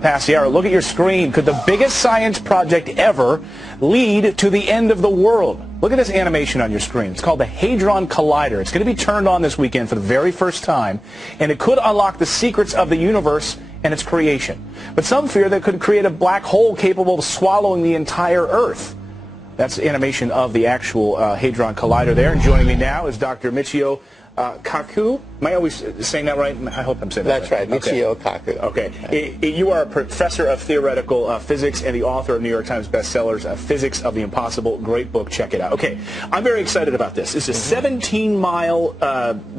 Past the hour. Look at your screen. Could the biggest science project ever lead to the end of the world? Look at this animation on your screen. It's called the Hadron Collider. It's going to be turned on this weekend for the very first time, and it could unlock the secrets of the universe and its creation. But some fear that it could create a black hole capable of swallowing the entire Earth. That's animation of the actual Hadron Collider there. And joining me now is Dr. Michio Kaku. Am I always saying that right? I hope I'm saying that right. That's right, Michio Kaku. Okay. You are a professor of theoretical physics and the author of New York Times bestsellers, Physics of the Impossible. Great book. Check it out. Okay. I'm very excited about this. It's a 17-mile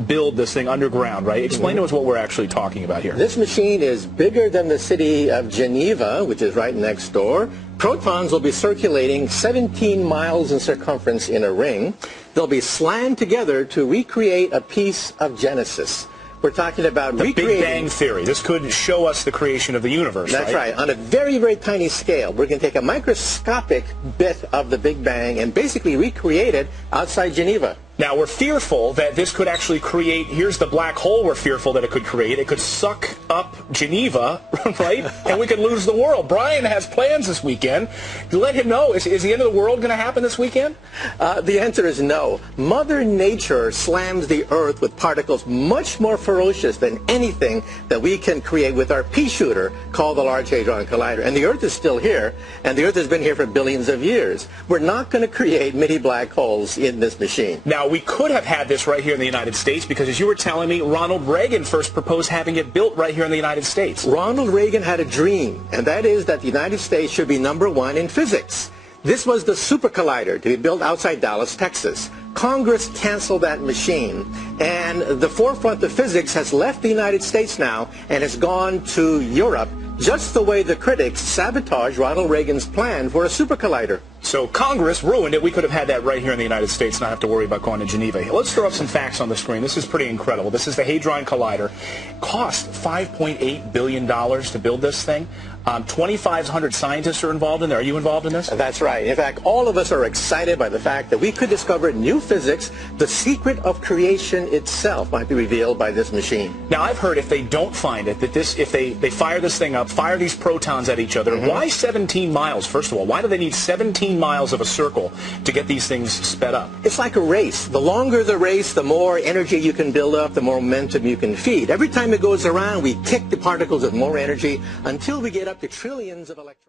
build, this thing underground, right? Explain to us what we're actually talking about here. This machine is bigger than the city of Geneva, which is right next door. Protons will be circulating 17 miles in circumference in a ring. They'll be slammed together to recreate a piece of Genesis. We're talking about the Big Bang Theory. This could show us the creation of the universe, That's right. On a very, very tiny scale. We're going to take a microscopic bit of the Big Bang and basically recreate it outside Geneva. Now, we're fearful that this could actually create, here's the black hole we're fearful that it could create. It could suck up Geneva, right? And we could lose the world. Brian has plans this weekend. Let him know, is the end of the world going to happen this weekend? The answer is no. Mother Nature slams the Earth with particles much more ferocious than anything that we can create with our pea shooter called the Large Hadron Collider. And the Earth is still here, and the Earth has been here for billions of years. We're not going to create mini black holes in this machine. Now, we could have had this right here in the United States because, as you were telling me, Ronald Reagan first proposed having it built right here in the United States. Ronald Reagan had a dream, and that is that the United States should be #1 in physics. This was the super collider to be built outside Dallas, Texas. Congress canceled that machine, and the forefront of physics has left the United States now and has gone to Europe, just the way the critics sabotaged Ronald Reagan's plan for a super collider. So Congress ruined it. We could have had that right here in the United States, not have to worry about going to Geneva. Let's throw up some facts on the screen. This is pretty incredible. This is the Hadron Collider. Cost $5.8 billion to build this thing. 2,500 scientists are involved in there. Are you involved in this? That's right. In fact, all of us are excited by the fact that we could discover new physics. The secret of creation itself might be revealed by this machine. Now, I've heard if they don't find it, that if they fire this thing up, fire these protons at each other, why 17 miles, first of all? Why do they need 17 miles of a circle to get these things sped up? It's like a race. The longer the race, the more energy you can build up, the more momentum you can feed. Every time it goes around, we kick the particles with more energy until we get up to trillions of electrons.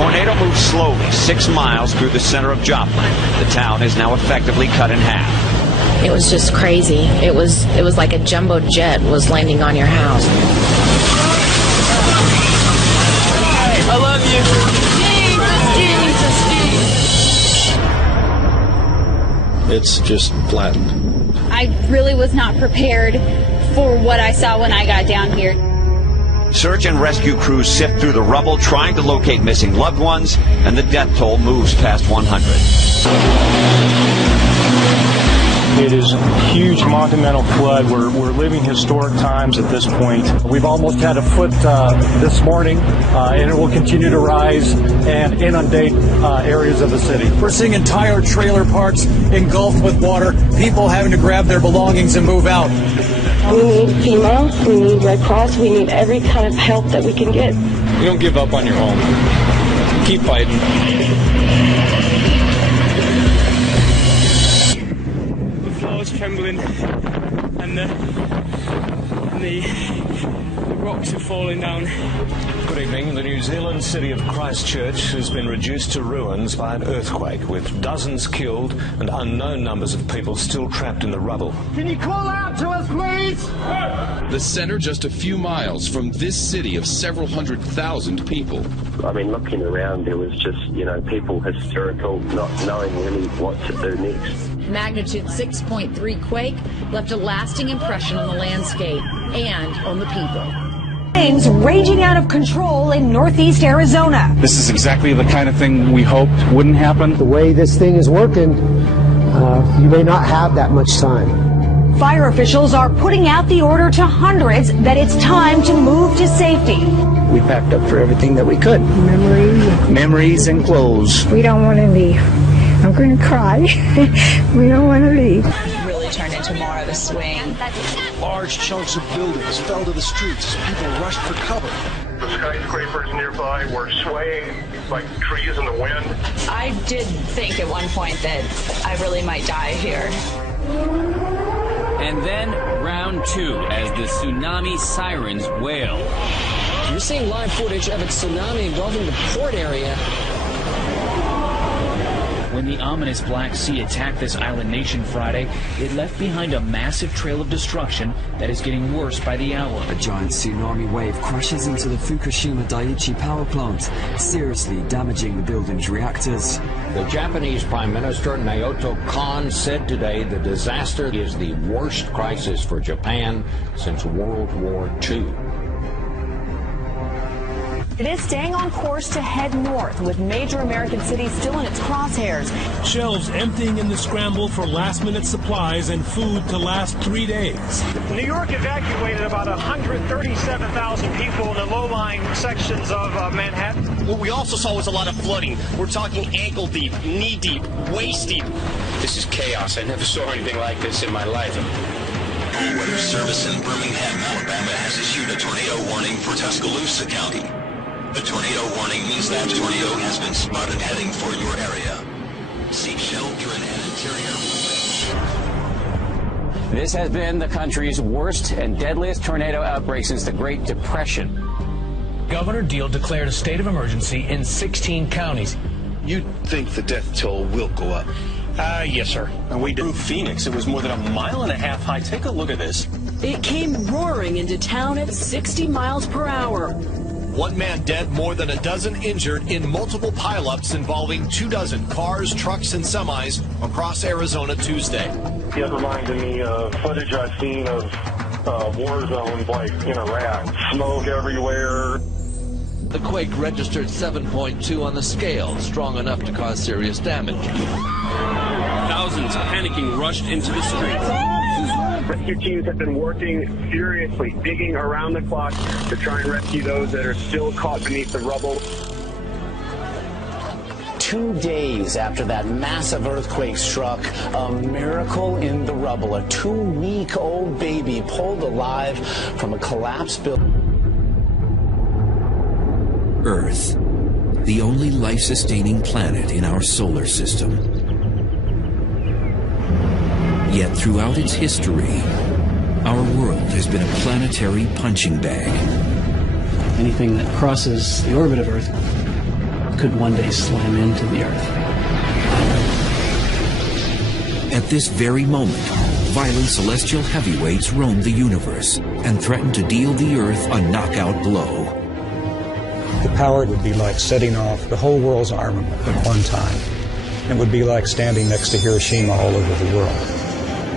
tornado moved slowly 6 miles through the center of Joplin. The town is now effectively cut in half. It was just crazy. It was like a jumbo jet was landing on your house. I love you. It's just flattened. I really was not prepared for what I saw when I got down here. Search and rescue crews sift through the rubble trying to locate missing loved ones, and the death toll moves past 100. It is a huge monumental flood. We're living historic times at this point. We've almost had a foot this morning, and it will continue to rise and inundate areas of the city. We're seeing entire trailer parks engulfed with water, people having to grab their belongings and move out. We need FEMA, we need Red Cross, we need every kind of help that we can get. You don't give up on your home. Keep fighting. Floors trembling and the rocks are falling down. Good evening. The New Zealand city of Christchurch has been reduced to ruins by an earthquake, with dozens killed and unknown numbers of people still trapped in the rubble. Can you call out to us, please? The center just a few miles from this city of several 100,000 people. I mean, looking around, there was just, people hysterical, not knowing really what to do next. Magnitude 6.3 quake left a lasting impression on the landscape and on the people. Flames raging out of control in northeast Arizona. This is exactly the kind of thing we hoped wouldn't happen. The way this thing is working, you may not have that much time. Fire officials are putting out the order to hundreds that it's time to move to safety. We packed up for everything that we could. Memories and clothes. We don't want to leave. I'm going to cry. We don't want to leave. Really turned into more of a swing. Large chunks of buildings fell to the streets as people rushed for cover. The skyscrapers nearby were swaying like trees in the wind. I did think at one point that I really might die here. And then round 2 as the tsunami sirens wail. You're seeing live footage of a tsunami engulfing the port area. When the ominous Black Sea attacked this island nation Friday, it left behind a massive trail of destruction that is getting worse by the hour. A giant tsunami wave crashes into the Fukushima Daiichi power plant, seriously damaging the building's reactors. The Japanese Prime Minister Naoto Kan said today the disaster is the worst crisis for Japan since World War II. It is staying on course to head north, with major American cities still in its crosshairs. Shelves emptying in the scramble for last-minute supplies and food to last 3 days. New York evacuated about 137,000 people in the low-lying sections of Manhattan. What we also saw was a lot of flooding. We're talking ankle-deep, knee-deep, waist-deep. This is chaos. I never saw anything like this in my life. The Weather Service in Birmingham, Alabama has issued a tornado warning for Tuscaloosa County. The tornado warning means that tornado has been spotted heading for your area. Seek shelter in an interior. This has been the country's worst and deadliest tornado outbreak since the Great Depression. Governor Deal declared a state of emergency in 16 counties. You'd think the death toll will go up. Yes, sir. And we drove Phoenix. It was more than 1.5 miles high. Take a look at this. It came roaring into town at 60 miles per hour. 1 man dead, more than a dozen injured in multiple pileups involving 24 cars, trucks, and semis across Arizona Tuesday. It reminded me of footage I've seen of war zones like in Iraq. Smoke everywhere. The quake registered 7.2 on the scale, strong enough to cause serious damage. Thousands panicking rushed into the streets. Rescue teams have been working furiously, digging around the clock to try and rescue those that are still caught beneath the rubble. 2 days after that massive earthquake struck, a miracle in the rubble. A 2-week-old baby pulled alive from a collapsed building. Earth, the only life-sustaining planet in our solar system. Yet throughout its history, our world has been a planetary punching bag. Anything that crosses the orbit of Earth could one day slam into the Earth. At this very moment, violent celestial heavyweights roam the universe and threaten to deal the Earth a knockout blow. The power would be like setting off the whole world's armament at one time. It would be like standing next to Hiroshima all over the world.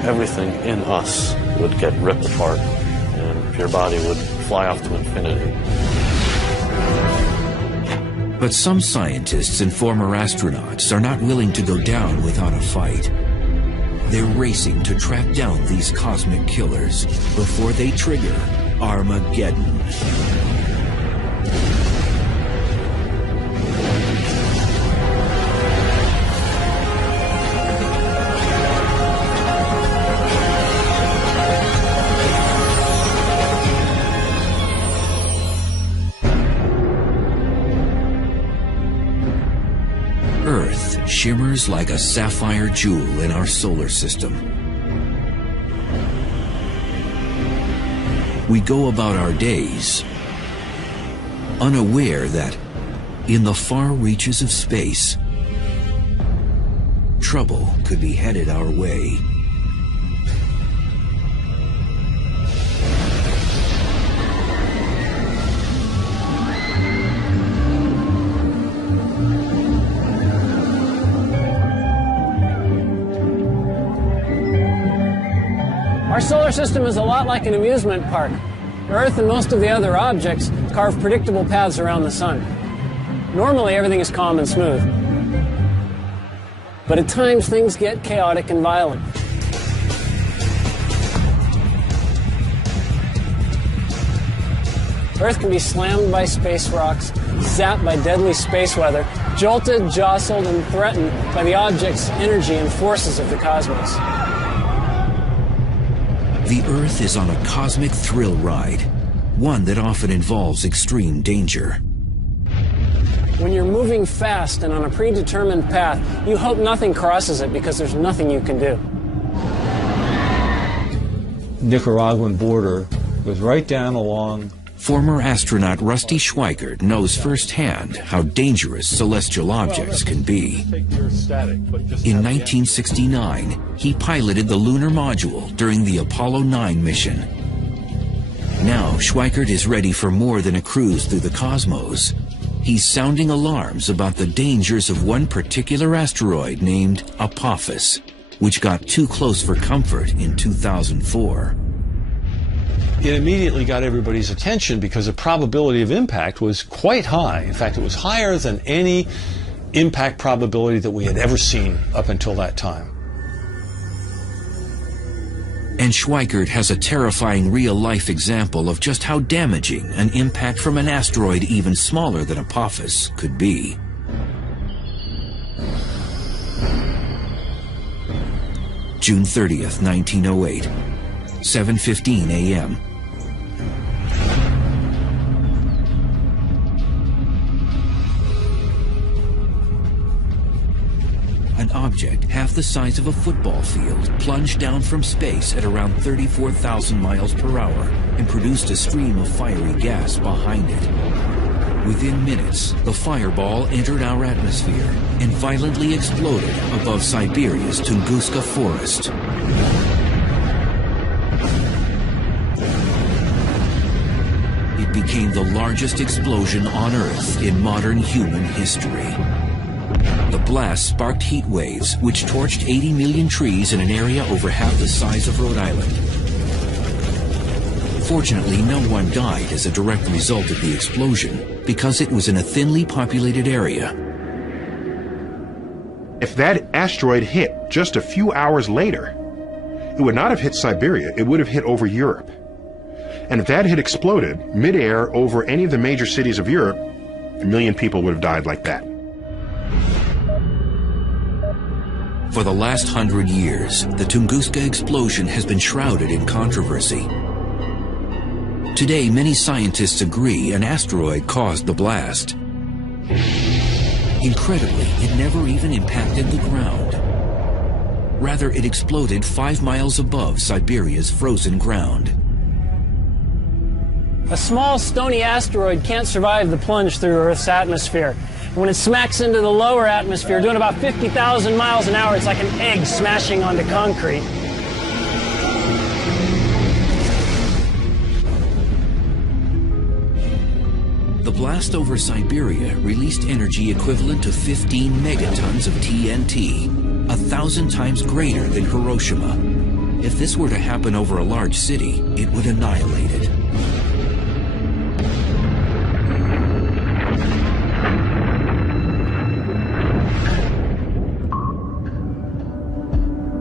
Everything in us would get ripped apart, and your body would fly off to infinity. But some scientists and former astronauts are not willing to go down without a fight. They're racing to track down these cosmic killers before they trigger Armageddon. Earth shimmers like a sapphire jewel in our solar system. We go about our days unaware that in the far reaches of space, trouble could be headed our way. Our solar system is a lot like an amusement park. Earth and most of the other objects carve predictable paths around the sun. Normally, everything is calm and smooth. But at times, things get chaotic and violent. Earth can be slammed by space rocks, zapped by deadly space weather, jolted, jostled, and threatened by the object's energy and forces of the cosmos. The Earth is on a cosmic thrill ride, one that often involves extreme danger. When you're moving fast and on a predetermined path, you hope nothing crosses it because there's nothing you can do. Nicaraguan border goes right down along. Former astronaut Rusty Schweikert knows firsthand how dangerous celestial objects can be. In 1969, he piloted the lunar module during the Apollo 9 mission. Now, Schweikert is ready for more than a cruise through the cosmos. He's sounding alarms about the dangers of one particular asteroid named Apophis, which got too close for comfort in 2004. It immediately got everybody's attention because the probability of impact was quite high. In fact, it was higher than any impact probability that we had ever seen up until that time. And Schweikert has a terrifying real-life example of just how damaging an impact from an asteroid even smaller than Apophis could be. June 30th, 1908, 7:15 a.m. An object half the size of a football field plunged down from space at around 34,000 miles per hour and produced a stream of fiery gas behind it. Within minutes, the fireball entered our atmosphere and violently exploded above Siberia's Tunguska forest. It became the largest explosion on Earth in modern human history. The blast sparked heat waves, which torched 80 million trees in an area over half the size of Rhode Island. Fortunately, no one died as a direct result of the explosion, because it was in a thinly populated area. If that asteroid hit just a few hours later, it would not have hit Siberia, it would have hit over Europe. And if that had exploded midair over any of the major cities of Europe, 1 million people would have died like that. For the last 100 years, the Tunguska explosion has been shrouded in controversy. Today, many scientists agree an asteroid caused the blast. Incredibly, it never even impacted the ground. Rather, it exploded 5 miles above Siberia's frozen ground. A small stony asteroid can't survive the plunge through Earth's atmosphere. When it smacks into the lower atmosphere, doing about 50,000 miles an hour, it's like an egg smashing onto concrete. The blast over Siberia released energy equivalent to 15 megatons of TNT, 1,000 times greater than Hiroshima. If this were to happen over a large city, it would annihilate it.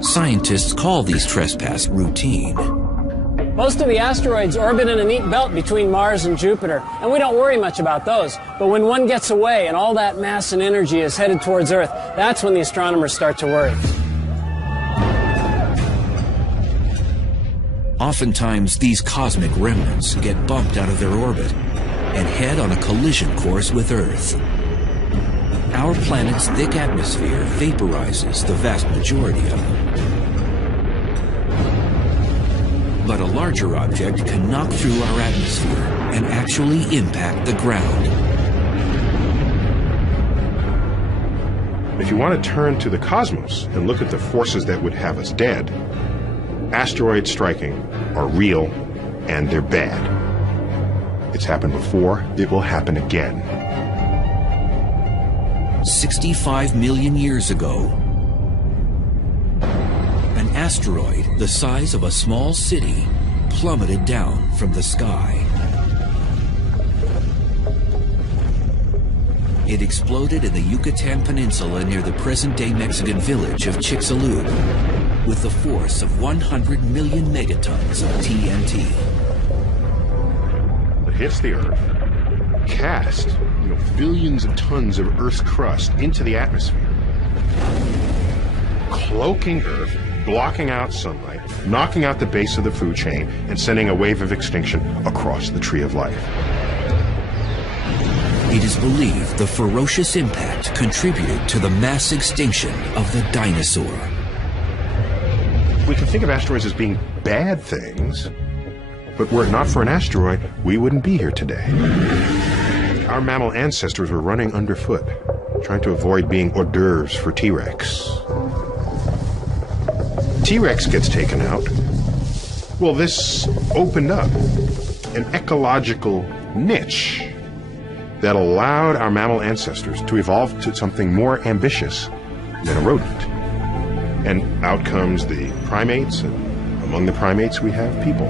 Scientists call these trespass routine. Most of the asteroids orbit in a neat belt between Mars and Jupiter, and we don't worry much about those. But when one gets away and all that mass and energy is headed towards Earth, that's when the astronomers start to worry. Oftentimes, these cosmic remnants get bumped out of their orbit and head on a collision course with Earth. Our planet's thick atmosphere vaporizes the vast majority of them. But a larger object can knock through our atmosphere and actually impact the ground. If you want to turn to the cosmos and look at the forces that would have us dead, asteroids striking are real and they're bad. It's happened before, it will happen again. 65 million years ago, an asteroid the size of a small city plummeted down from the sky. It exploded in the Yucatan Peninsula near the present-day Mexican village of Chicxulub with the force of 100 million megatons of TNT. It hits the Earth, cast billions of tons of Earth's crust into the atmosphere, cloaking Earth, blocking out sunlight, knocking out the base of the food chain, and sending a wave of extinction across the tree of life. It is believed the ferocious impact contributed to the mass extinction of the dinosaur. We can think of asteroids as being bad things, but were it not for an asteroid, we wouldn't be here today. Our mammal ancestors were running underfoot, trying to avoid being hors d'oeuvres for T-Rex. T-Rex gets taken out. Well, this opened up an ecological niche that allowed our mammal ancestors to evolve to something more ambitious than a rodent. And out comes the primates, and among the primates we have people.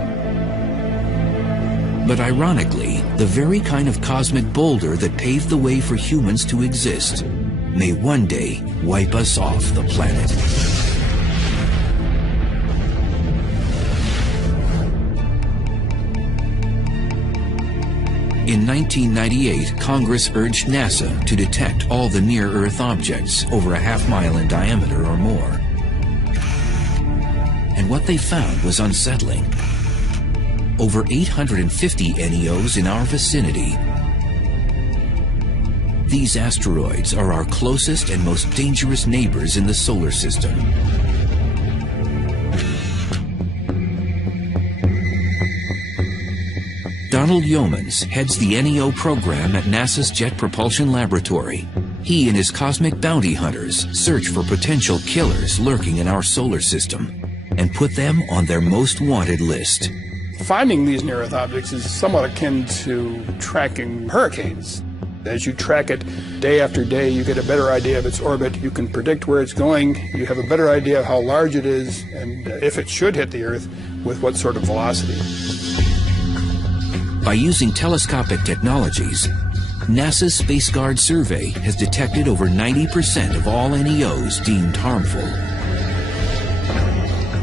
But ironically, the very kind of cosmic boulder that paved the way for humans to exist may one day wipe us off the planet. In 1998, Congress urged NASA to detect all the near-Earth objects over a half-mile in diameter or more. And what they found was unsettling. Over 850 NEOs in our vicinity. These asteroids are our closest and most dangerous neighbors in the solar system. Donald Yeomans heads the NEO program at NASA's Jet Propulsion Laboratory. He and his cosmic bounty hunters search for potential killers lurking in our solar system and put them on their most wanted list. Finding these near-Earth objects is somewhat akin to tracking hurricanes. As you track it day after day, you get a better idea of its orbit. You can predict where it's going. You have a better idea of how large it is and if it should hit the Earth, with what sort of velocity. By using telescopic technologies, NASA's Space Guard survey has detected over 90% of all NEOs deemed harmful.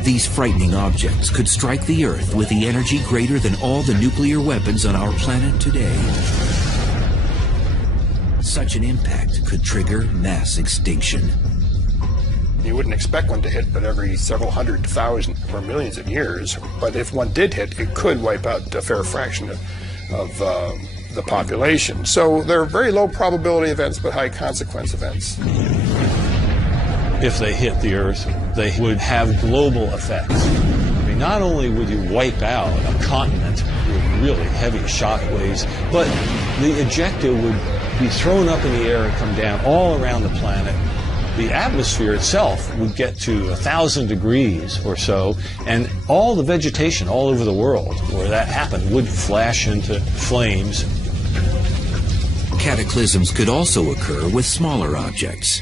These frightening objects could strike the Earth with the energy greater than all the nuclear weapons on our planet today. Such an impact could trigger mass extinction. You wouldn't expect one to hit but every several 100,000 or millions of years. But if one did hit, it could wipe out a fair fraction of the population. So they're very low probability events but high consequence events. If they hit the Earth, they would have global effects. I mean, not only would you wipe out a continent with really heavy shock waves, but the ejecta would be thrown up in the air and come down all around the planet. The atmosphere itself would get to 1,000 degrees or so, and all the vegetation all over the world where that happened would flash into flames. Cataclysms could also occur with smaller objects.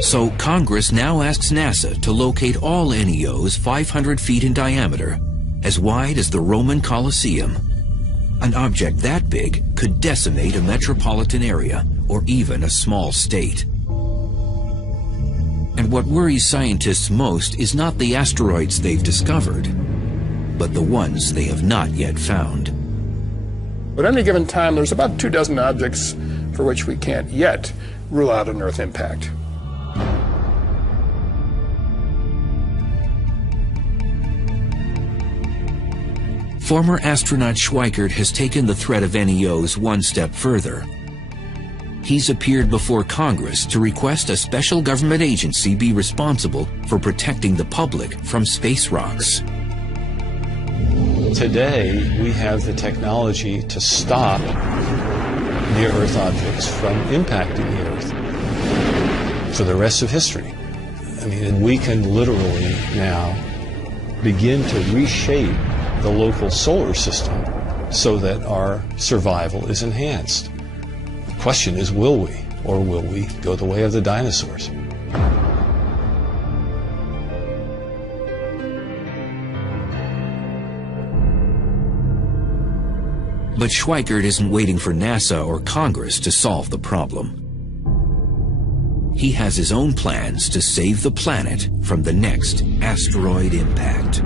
So Congress now asks NASA to locate all NEOs 500 feet in diameter, as wide as the Roman Colosseum. An object that big could decimate a metropolitan area or even a small state. And what worries scientists most is not the asteroids they've discovered, but the ones they have not yet found. At any given time, there's about 24 objects for which we can't yet rule out an Earth impact. Former astronaut Schweikert has taken the threat of NEOs one step further. He's appeared before Congress to request a special government agency be responsible for protecting the public from space rocks. Today, we have the technology to stop near-Earth objects from impacting the Earth for the rest of history. I mean, we can literally now begin to reshape the local solar system so that our survival is enhanced. The question is, will we? Or will we go the way of the dinosaurs? But Schweikert isn't waiting for NASA or Congress to solve the problem. He has his own plans to save the planet from the next asteroid impact.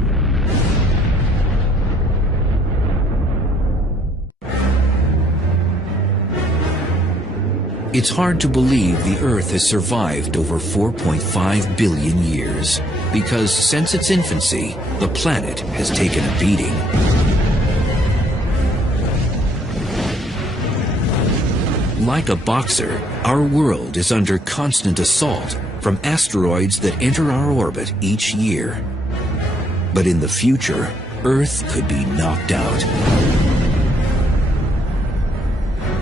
It's hard to believe the Earth has survived over 4.5 billion years, because since its infancy, the planet has taken a beating. Like a boxer, our world is under constant assault from asteroids that enter our orbit each year. But in the future, Earth could be knocked out.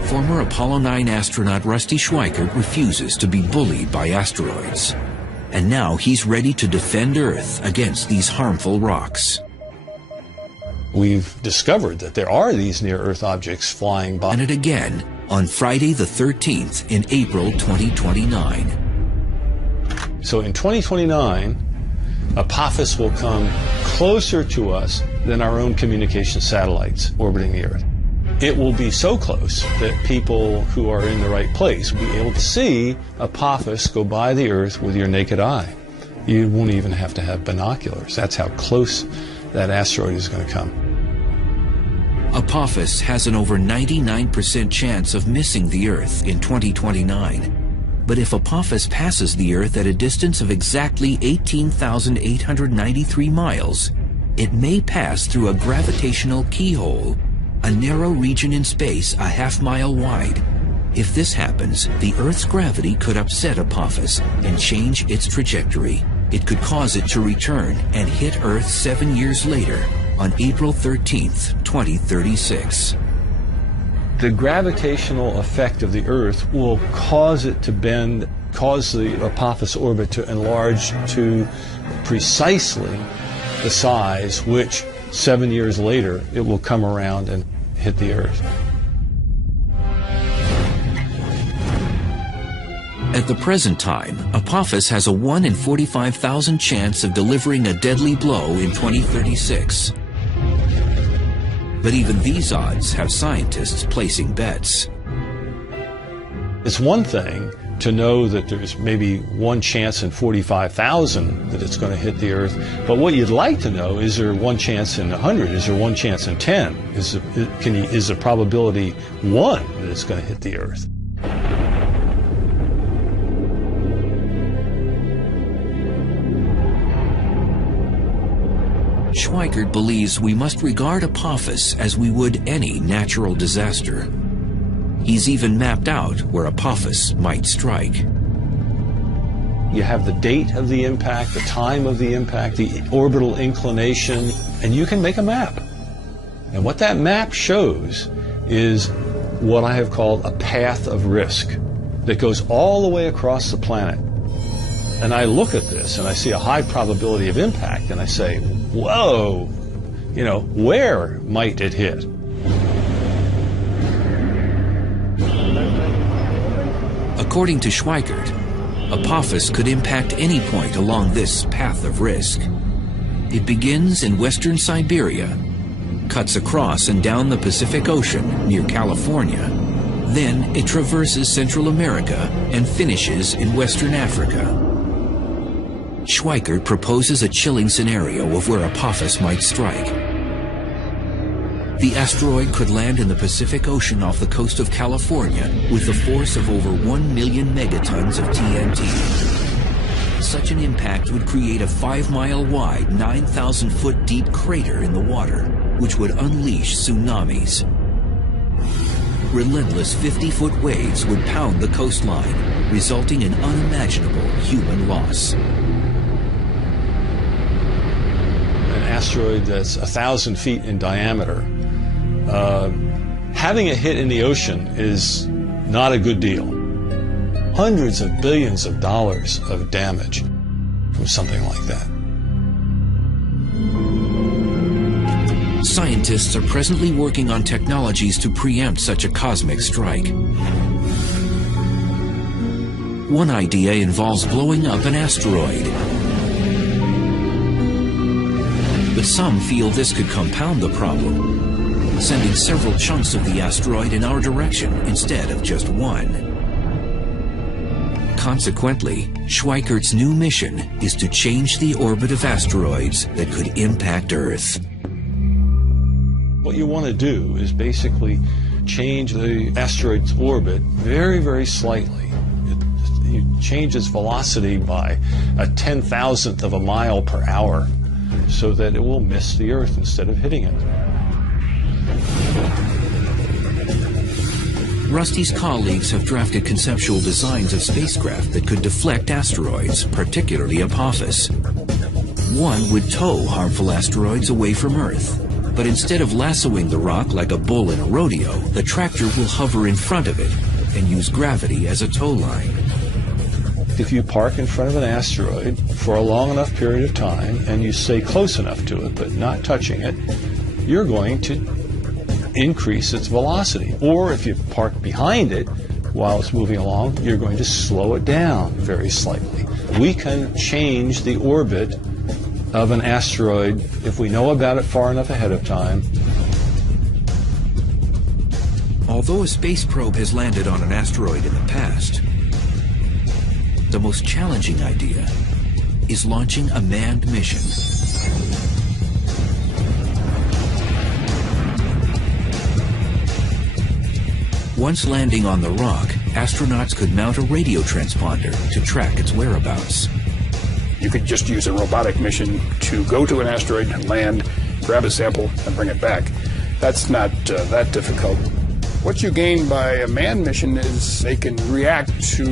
Former Apollo 9 astronaut Rusty Schweikert refuses to be bullied by asteroids. And now he's ready to defend Earth against these harmful rocks. We've discovered that there are these near-Earth objects flying by. And it again on Friday the 13th in April 2029. So in 2029, Apophis will come closer to us than our own communication satellites orbiting the Earth. It will be so close that people who are in the right place will be able to see Apophis go by the Earth with your naked eye. You won't even have to have binoculars. That's how close that asteroid is going to come. Apophis has an over 99% chance of missing the Earth in 2029. But if Apophis passes the Earth at a distance of exactly 18,893 miles, it may pass through a gravitational keyhole, a narrow region in space a half-mile wide. If this happens, the Earth's gravity could upset Apophis and change its trajectory. It could cause it to return and hit Earth 7 years later, on April 13th, 2036. The gravitational effect of the Earth will cause it to bend, cause the Apophis orbit to enlarge to precisely the size which 7 years later it will come around and hit the Earth. At the present time, Apophis has a 1 in 45,000 chance of delivering a deadly blow in 2036. But even these odds have scientists placing bets. It's one thing to know that there's maybe 1 chance in 45,000 that it's going to hit the Earth, but what you'd like to know, is there 1 chance in 100? Is there 1 chance in 10? Is the probability 1 that it's going to hit the Earth? Schweikert believes we must regard Apophis as we would any natural disaster. He's even mapped out where Apophis might strike. You have the date of the impact, the time of the impact, the orbital inclination, and you can make a map. And what that map shows is what I have called a path of risk that goes all the way across the planet. And I look at this and I see a high probability of impact and I say, whoa, where might it hit? According to Schweikert, Apophis could impact any point along this path of risk. It begins in western Siberia, cuts across and down the Pacific Ocean near California. Then it traverses Central America and finishes in Western Africa. Schweikert proposes a chilling scenario of where Apophis might strike. The asteroid could land in the Pacific Ocean off the coast of California with the force of over 1 million megatons of TNT. Such an impact would create a 5-mile wide, 9,000-foot deep crater in the water, which would unleash tsunamis. Relentless 50-foot waves would pound the coastline, resulting in unimaginable human loss. An asteroid that's 1,000 feet in diameter, having it hit in the ocean is not a good deal. Hundreds of billions of dollars of damage from something like that. Scientists are presently working on technologies to preempt such a cosmic strike. One idea involves blowing up an asteroid. But some feel this could compound the problem, sending several chunks of the asteroid in our direction instead of just one. Consequently, Schweikert's new mission is to change the orbit of asteroids that could impact Earth. What you want to do is basically change the asteroid's orbit very, very slightly. You change its velocity by a 10,000th of a mile per hour so that it will miss the Earth instead of hitting it. Rusty's colleagues have drafted conceptual designs of spacecraft that could deflect asteroids, particularly Apophis. One would tow harmful asteroids away from Earth, but instead of lassoing the rock like a bull in a rodeo, the tractor will hover in front of it and use gravity as a tow line. If you park in front of an asteroid for a long enough period of time and you stay close enough to it but not touching it, you're going to increase its velocity. Or if you park behind it while it's moving along, you're going to slow it down very slightly. We can change the orbit of an asteroid if we know about it far enough ahead of time. Although a space probe has landed on an asteroid in the past, the most challenging idea is launching a manned mission. Once landing on the rock, astronauts could mount a radio transponder to track its whereabouts. You could just use a robotic mission to go to an asteroid and land, grab a sample, and bring it back. That's not that difficult. What you gain by a manned mission is they can react to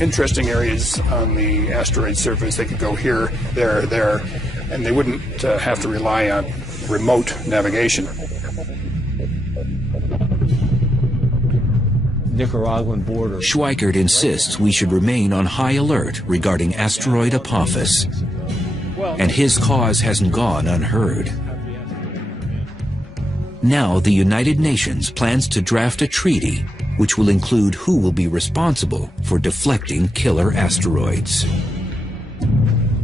interesting areas on the asteroid surface. They could go here, there, and they wouldn't have to rely on remote navigation. Nicaraguan border. Schweikert insists we should remain on high alert regarding asteroid Apophis, and his cause hasn't gone unheard. Now the United Nations plans to draft a treaty which will include who will be responsible for deflecting killer asteroids.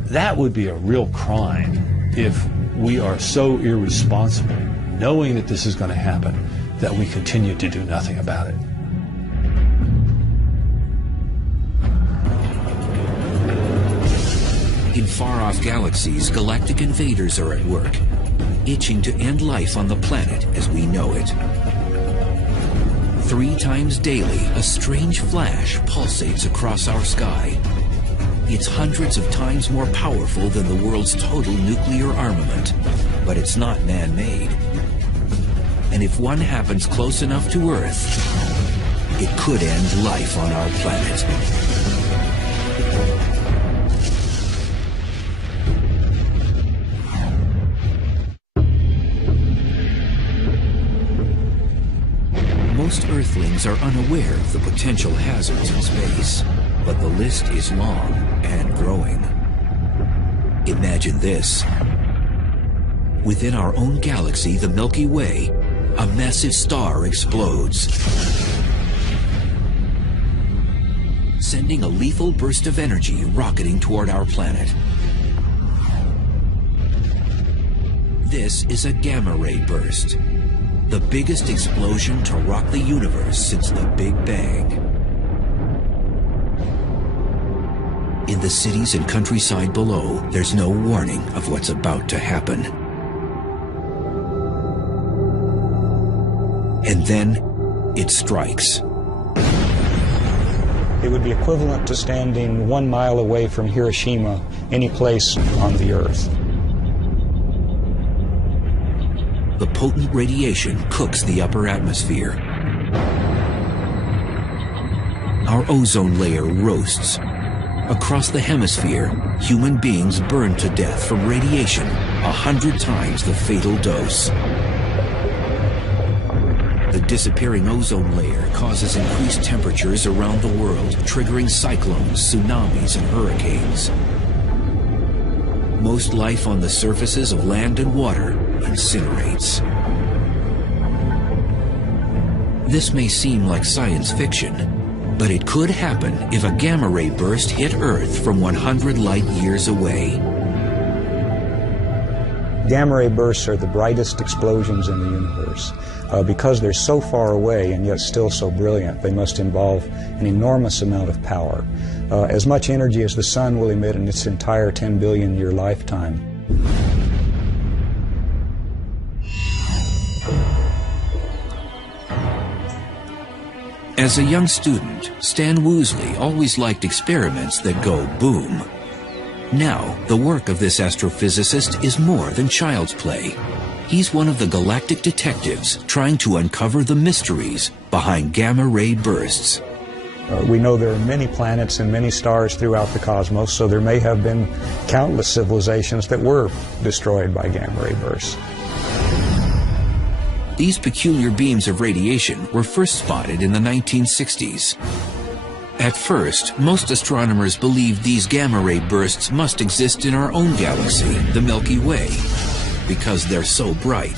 That would be a real crime if we are so irresponsible, knowing that this is going to happen, that we continue to do nothing about it. In far-off galaxies, galactic invaders are at work, itching to end life on the planet as we know it. 3 times daily, a strange flash pulsates across our sky. It's hundreds of times more powerful than the world's total nuclear armament, but it's not man-made. And if one happens close enough to Earth, it could end life on our planet. Most Earthlings are unaware of the potential hazards in space, but the list is long and growing. Imagine this. Within our own galaxy, the Milky Way, a massive star explodes, sending a lethal burst of energy rocketing toward our planet. This is a gamma-ray burst, the biggest explosion to rock the universe since the Big Bang. In the cities and countryside below, there's no warning of what's about to happen. And then, it strikes. It would be equivalent to standing 1 mile away from Hiroshima, any place on the Earth. The potent radiation cooks the upper atmosphere. Our ozone layer roasts. Across the hemisphere, human beings burn to death from radiation 100 times the fatal dose. The disappearing ozone layer causes increased temperatures around the world, triggering cyclones, tsunamis, and hurricanes. Most life on the surfaces of land and water incinerates. This may seem like science fiction, but it could happen if a gamma-ray burst hit Earth from 100 light-years away. Gamma-ray bursts are the brightest explosions in the universe. Because they're so far away and yet still so brilliant, they must involve an enormous amount of power. As much energy as the sun will emit in its entire 10 billion year lifetime. As a young student, Stan Woosley always liked experiments that go boom. Now, the work of this astrophysicist is more than child's play. He's one of the galactic detectives trying to uncover the mysteries behind gamma-ray bursts. We know there are many planets and many stars throughout the cosmos, so there may have been countless civilizations that were destroyed by gamma-ray bursts. These peculiar beams of radiation were first spotted in the 1960s. At first, most astronomers believed these gamma-ray bursts must exist in our own galaxy, the Milky Way, because they're so bright.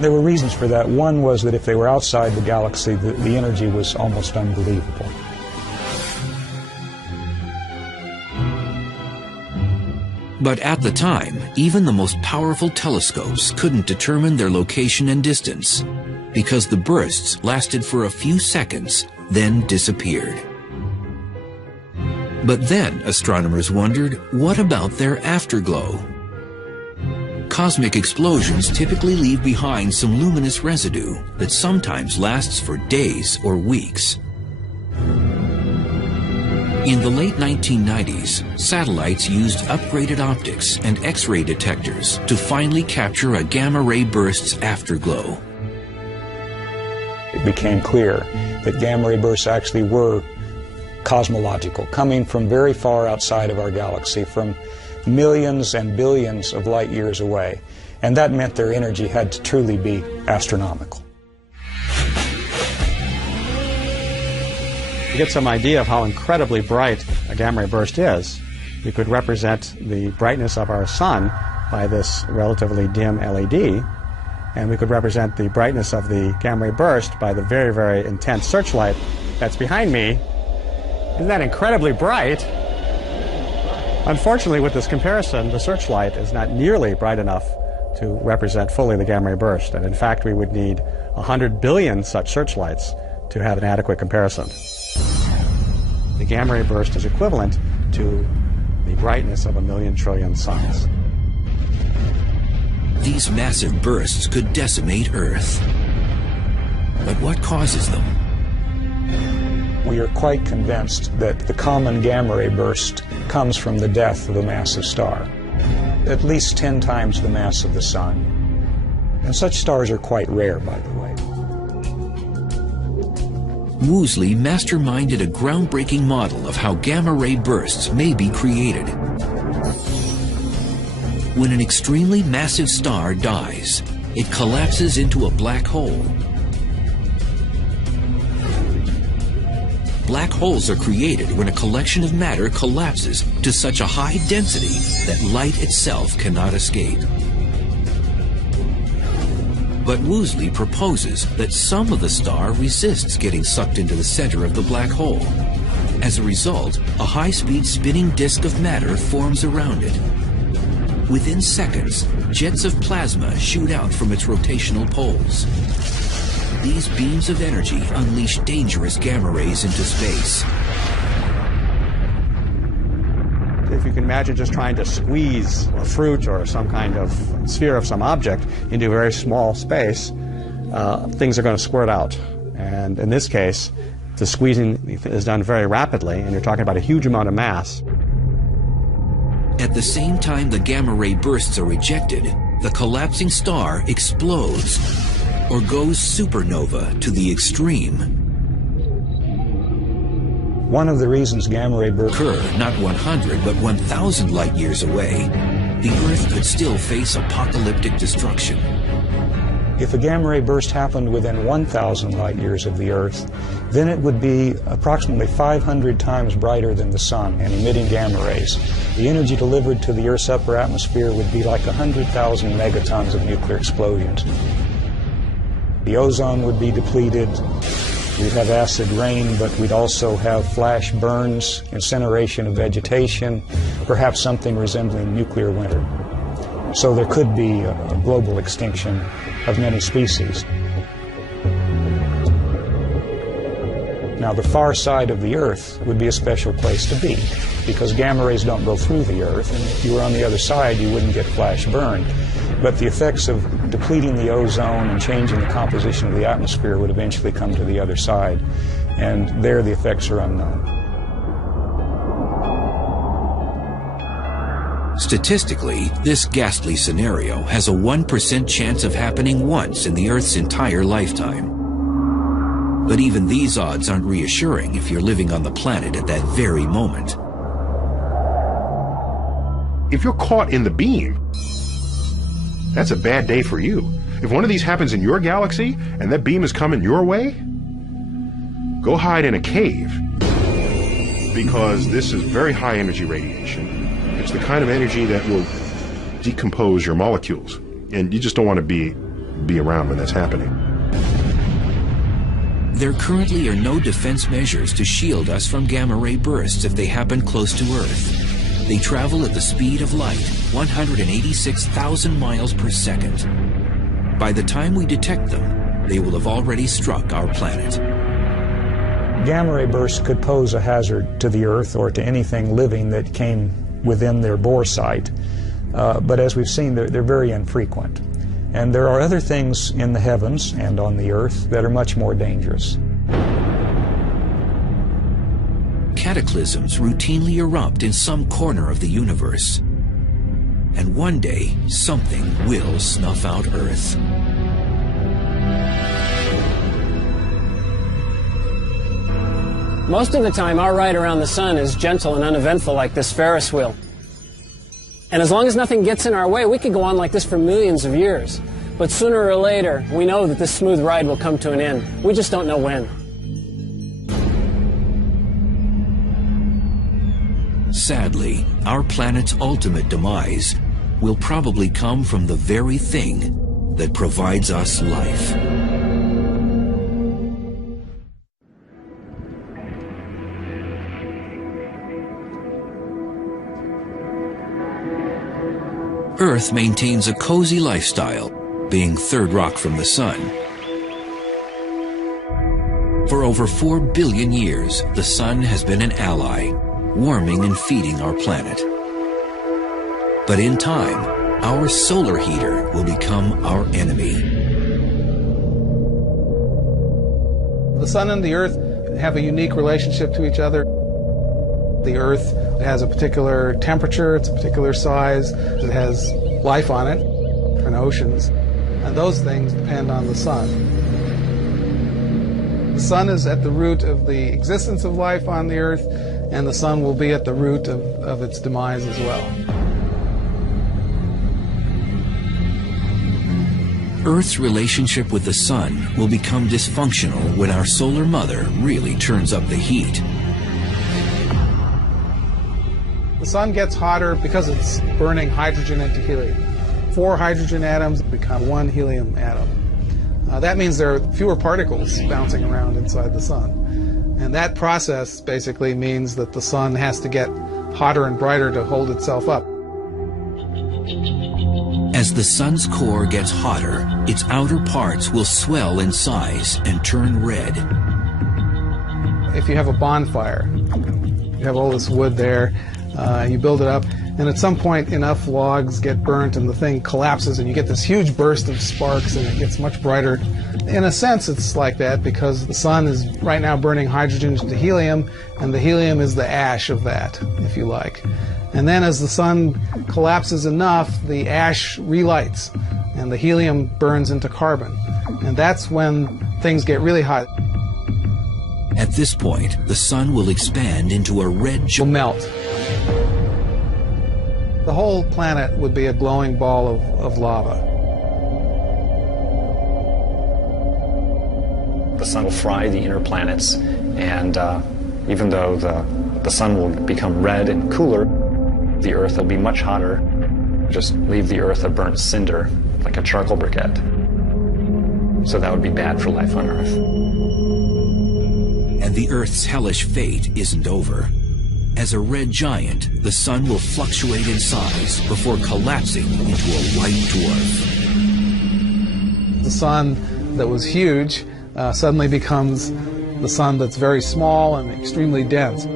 There were reasons for that. One was that if they were outside the galaxy, the energy was almost unbelievable. But at the time, even the most powerful telescopes couldn't determine their location and distance, because the bursts lasted for a few seconds, then disappeared. But then astronomers wondered, what about their afterglow? Cosmic explosions typically leave behind some luminous residue that sometimes lasts for days or weeks. In the late 1990s, satellites used upgraded optics and X-ray detectors to finally capture a gamma-ray burst's afterglow. It became clear that gamma-ray bursts actually were cosmological, coming from very far outside of our galaxy, from millions and billions of light years away. And that meant their energy had to truly be astronomical. To get some idea of how incredibly bright a gamma-ray burst is, we could represent the brightness of our sun by this relatively dim LED, and we could represent the brightness of the gamma-ray burst by the very, very intense searchlight that's behind me. Isn't that incredibly bright? Unfortunately, with this comparison, the searchlight is not nearly bright enough to represent fully the gamma-ray burst, and in fact we would need 100 billion such searchlights to have an adequate comparison. The gamma-ray burst is equivalent to the brightness of 1,000,000 trillion suns. These massive bursts could decimate Earth. But what causes them? We are quite convinced that the common gamma-ray burst comes from the death of a massive star, at least 10 times the mass of the Sun. And such stars are quite rare, by the way. Woosley masterminded a groundbreaking model of how gamma-ray bursts may be created. When an extremely massive star dies, it collapses into a black hole. black holes are created when a collection of matter collapses to such a high density that light itself cannot escape. But Woosley proposes that some of the star resists getting sucked into the center of the black hole. As a result, a high-speed spinning disk of matter forms around it. Within seconds, jets of plasma shoot out from its rotational poles. These beams of energy unleash dangerous gamma rays into space. If you can imagine just trying to squeeze a fruit or some kind of sphere of some object into a very small space, things are going to squirt out. And in this case, the squeezing is done very rapidly, and you're talking about a huge amount of mass. At the same time the gamma ray bursts are ejected, the collapsing star explodes or goes supernova to the extreme. One of the reasons gamma ray bursts occur not 100 but 1,000 light years away, the Earth could still face apocalyptic destruction. If a gamma ray burst happened within 1,000 light years of the Earth, then it would be approximately 500 times brighter than the Sun and emitting gamma rays. The energy delivered to the Earth's upper atmosphere would be like 100,000 megatons of nuclear explosions. The ozone would be depleted. We'd have acid rain, but we'd also have flash burns, incineration of vegetation, perhaps something resembling nuclear winter. So there could be a global extinction of many species. Now, the far side of the Earth would be a special place to be, because gamma rays don't go through the Earth, and if you were on the other side, you wouldn't get flash burned. But the effects of depleting the ozone and changing the composition of the atmosphere would eventually come to the other side, and there the effects are unknown. Statistically, this ghastly scenario has a 1% chance of happening once in the Earth's entire lifetime. But even these odds aren't reassuring if you're living on the planet at that very moment. If you're caught in the beam, that's a bad day for you. If one of these happens in your galaxy and that beam is coming your way, go hide in a cave, because this is very high energy radiation. It's the kind of energy that will decompose your molecules, and you just don't want to be around when that's happening. There currently are no defense measures to shield us from gamma ray bursts if they happen close to Earth. They travel at the speed of light, 186,000 miles per second. By the time we detect them, they will have already struck our planet. Gamma ray bursts could pose a hazard to the Earth or to anything living that came within their bore site, but as we've seen, they're very infrequent. And there are other things in the heavens and on the Earth that are much more dangerous. Cataclysms routinely erupt in some corner of the universe. And one day, something will snuff out Earth. Most of the time, our ride around the sun is gentle and uneventful like this Ferris wheel. And as long as nothing gets in our way, we could go on like this for millions of years. But sooner or later, we know that this smooth ride will come to an end. We just don't know when. Sadly, our planet's ultimate demise will probably come from the very thing that provides us life. Earth maintains a cozy lifestyle, being third rock from the sun. For over 4 billion years, the sun has been an ally, warming and feeding our planet. But in time, our solar heater will become our enemy. The sun and the Earth have a unique relationship to each other. The Earth has a particular temperature, it's a particular size, it has life on it, and oceans, and those things depend on the sun. The sun is at the root of the existence of life on the Earth, and the sun will be at the root of its demise as well. Earth's relationship with the sun will become dysfunctional when our solar mother really turns up the heat. The sun gets hotter because it's burning hydrogen into helium. 4 hydrogen atoms become 1 helium atom. That means there are fewer particles bouncing around inside the sun. And that process basically means that the sun has to get hotter and brighter to hold itself up. As the sun's core gets hotter, its outer parts will swell in size and turn red. If you have a bonfire, you have all this wood there, you build it up, and at some point enough logs get burnt and the thing collapses and you get this huge burst of sparks and it gets much brighter. In a sense it's like that because the sun is right now burning hydrogen into helium, and the helium is the ash of that, if you like. And then as the sun collapses enough, the ash relights and the helium burns into carbon. And that's when things get really hot. At this point, the sun will expand into a red will melt. The whole planet would be a glowing ball of lava. The sun will fry the inner planets, and even though the sun will become red and cooler, the Earth will be much hotter. Just leave the Earth a burnt cinder, like a charcoal briquette. So that would be bad for life on Earth. And the Earth's hellish fate isn't over. As a red giant, the sun will fluctuate in size before collapsing into a white dwarf. The sun that was huge suddenly becomes the sun that's very small and extremely dense.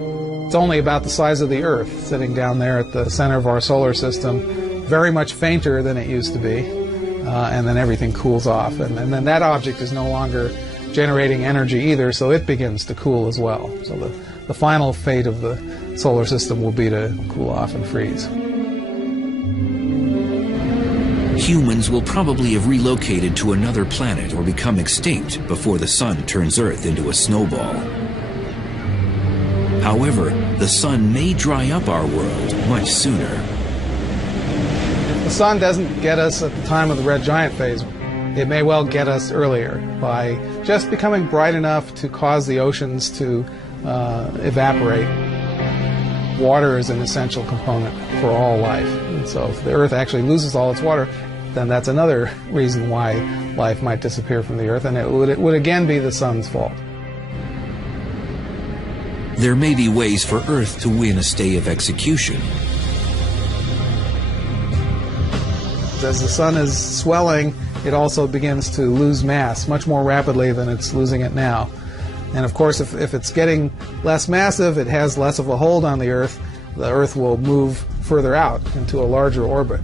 It's only about the size of the Earth, sitting down there at the center of our solar system, very much fainter than it used to be, and then everything cools off. And then that object is no longer generating energy either, so it begins to cool as well. So the final fate of the solar system will be to cool off and freeze. Humans will probably have relocated to another planet or become extinct before the sun turns Earth into a snowball. However, the sun may dry up our world much sooner. If the sun doesn't get us at the time of the red giant phase, it may well get us earlier by just becoming bright enough to cause the oceans to evaporate. Water is an essential component for all life. And so if the Earth actually loses all its water, then that's another reason why life might disappear from the Earth, and it would again be the sun's fault. There may be ways for Earth to win a stay of execution. As the sun is swelling, it also begins to lose mass much more rapidly than it's losing it now. And of course, if it's getting less massive, it has less of a hold on the Earth will move further out into a larger orbit.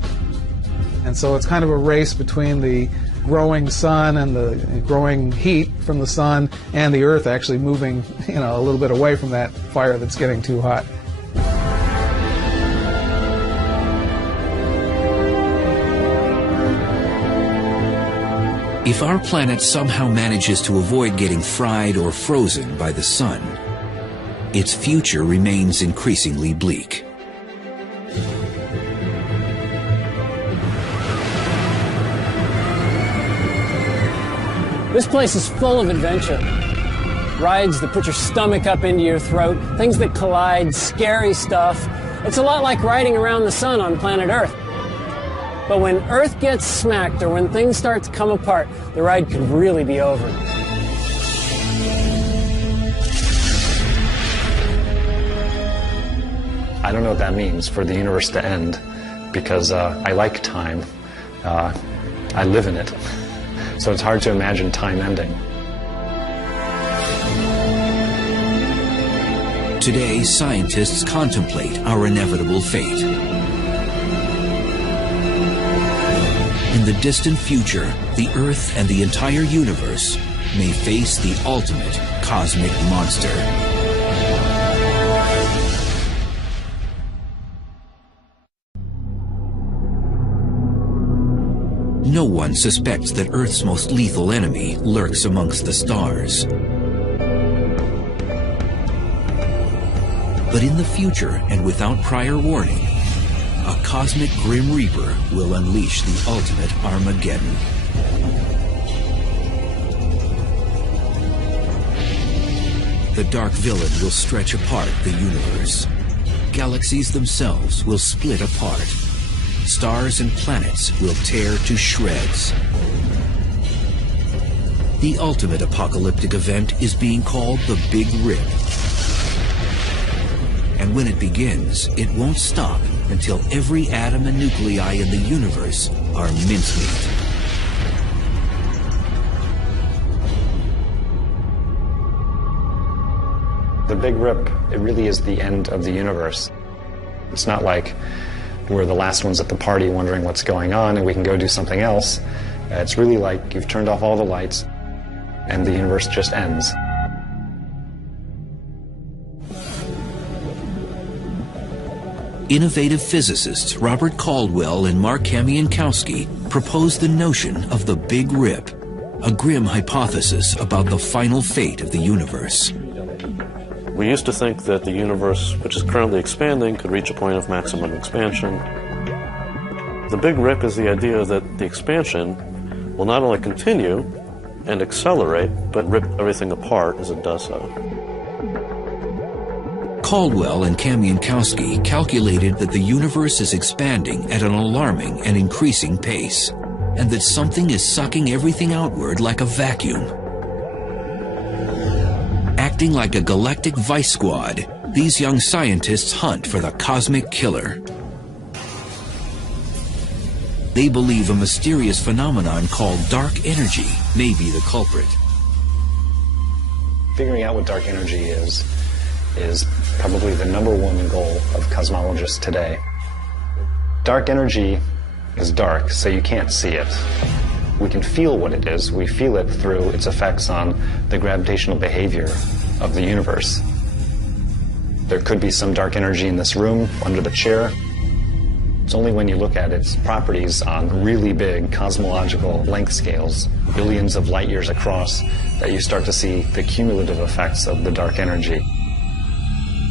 And so it's kind of a race between the growing sun and the growing heat from the sun and the Earth actually moving, a little bit away from that fire that's getting too hot. If our planet somehow manages to avoid getting fried or frozen by the sun, its future remains increasingly bleak. This place is full of adventure. Rides that put your stomach up into your throat, things that collide, scary stuff. It's a lot like riding around the sun on planet Earth. But when Earth gets smacked or when things start to come apart, the ride could really be over. I don't know what that means for the universe to end, because I like time. I live in it. So it's hard to imagine time ending. Today, scientists contemplate our inevitable fate. In the distant future, the Earth and the entire universe may face the ultimate cosmic monster. No one suspects that Earth's most lethal enemy lurks amongst the stars. But in the future, and without prior warning, a cosmic Grim Reaper will unleash the ultimate Armageddon. the dark villain will stretch apart the universe. Galaxies themselves will split apart. Stars and planets will tear to shreds. The ultimate apocalyptic event is being called the Big Rip. And when it begins, it won't stop until every atom and nuclei in the universe are mincemeat. The Big Rip, it really is the end of the universe. It's not like we're the last ones at the party wondering what's going on and we can go do something else. It's really like you've turned off all the lights and the universe just ends. Innovative physicists Robert Caldwell and Mark Kamiankowski proposed the notion of the Big Rip, a grim hypothesis about the final fate of the universe. We used to think that the universe, which is currently expanding, could reach a point of maximum expansion. The Big Rip is the idea that the expansion will not only continue and accelerate, but rip everything apart as it does so. Caldwell and Kamiankowski calculated that the universe is expanding at an alarming and increasing pace, and that something is sucking everything outward like a vacuum. Acting like a galactic vice squad, these young scientists hunt for the cosmic killer. They believe a mysterious phenomenon called dark energy may be the culprit. Figuring out what dark energy is probably the #1 goal of cosmologists today. Dark energy is dark, so you can't see it. We can feel what it is. We feel it through its effects on the gravitational behavior of the universe. There could be some dark energy in this room, under the chair. It's only when you look at its properties on really big cosmological length scales, billions of light years across, that you start to see the cumulative effects of the dark energy.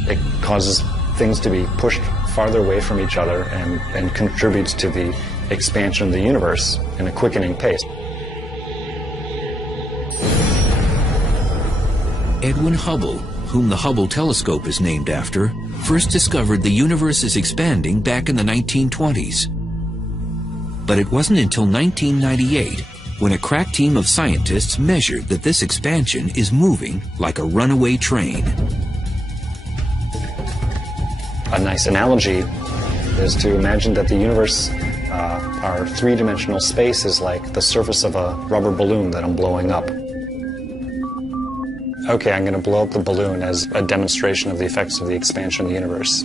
It causes things to be pushed farther away from each other and contributes to the expansion of the universe in a quickening pace. Edwin Hubble, whom the Hubble telescope is named after, first discovered the universe is expanding back in the 1920s. But it wasn't until 1998 when a crack team of scientists measured that this expansion is moving like a runaway train. A nice analogy is to imagine that the universe, our three-dimensional space, is like the surface of a rubber balloon that I'm blowing up. Okay, I'm going to blow up the balloon as a demonstration of the effects of the expansion of the universe.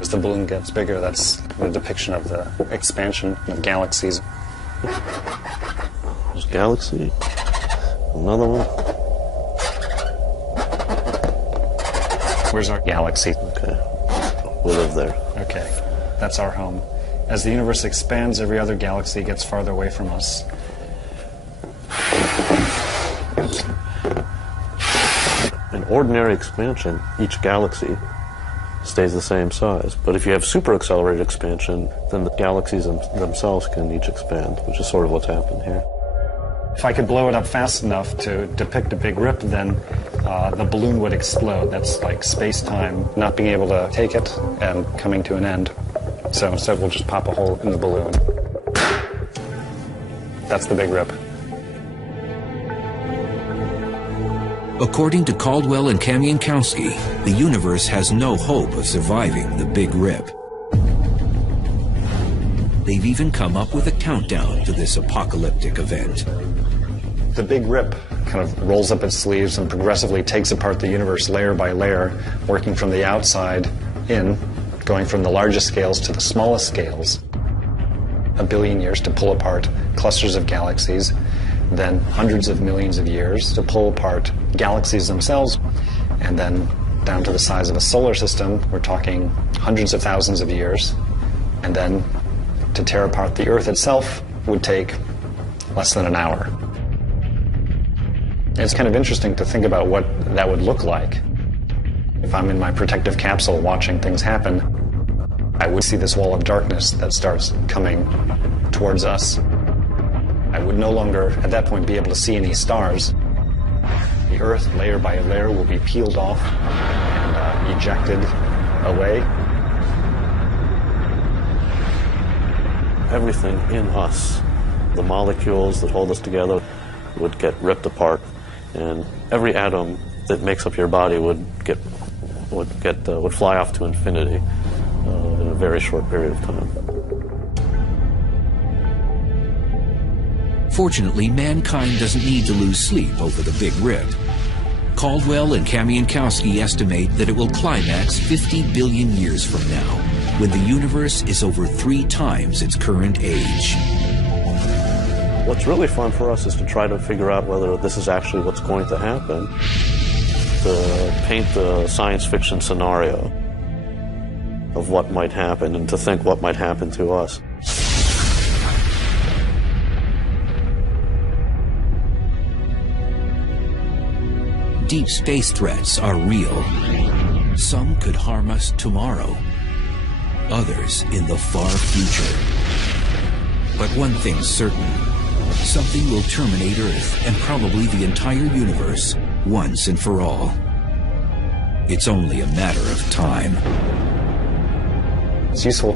As the balloon gets bigger, that's the depiction of the expansion of galaxies. There's a galaxy. Another one. Where's our galaxy? Okay. We live there. Okay. That's our home. As the universe expands, every other galaxy gets farther away from us. In ordinary expansion, each galaxy stays the same size. But if you have super accelerated expansion, then the galaxies themselves can each expand, which is sort of what's happened here. If I could blow it up fast enough to depict a big rip, then the balloon would explode. That's like space-time not being able to take it and coming to an end. So instead we'll just pop a hole in the balloon. That's the big rip. According to Caldwell and Kamiankowski, the universe has no hope of surviving the Big Rip. They've even come up with a countdown to this apocalyptic event. The Big Rip kind of rolls up its sleeves and progressively takes apart the universe layer by layer, working from the outside in, going from the largest scales to the smallest scales. 1 billion years to pull apart clusters of galaxies, then hundreds of millions of years to pull apart galaxies themselves, and then down to the size of a solar system, we're talking hundreds of thousands of years, and then to tear apart the Earth itself would take less than an hour. It's kind of interesting to think about what that would look like. If I'm in my protective capsule watching things happen, I would see this wall of darkness that starts coming towards us. I would would no longer, at that point, be able to see any stars. The Earth, layer by layer, will be peeled off and ejected away. Everything in us, the molecules that hold us together, would get ripped apart, and every atom that makes up your body would fly off to infinity in a very short period of time. Fortunately, mankind doesn't need to lose sleep over the Big Rip. Caldwell and Kamiankowski estimate that it will climax 50 billion years from now, when the universe is over 3 times its current age. What's really fun for us is to try to figure out whether this is actually what's going to happen, to paint the science fiction scenario of what might happen and to think what might happen to us. Deep space threats are real. Some could harm us tomorrow, others in the far future. But one thing's certain, something will terminate Earth and probably the entire universe once and for all. It's only a matter of time. It's useful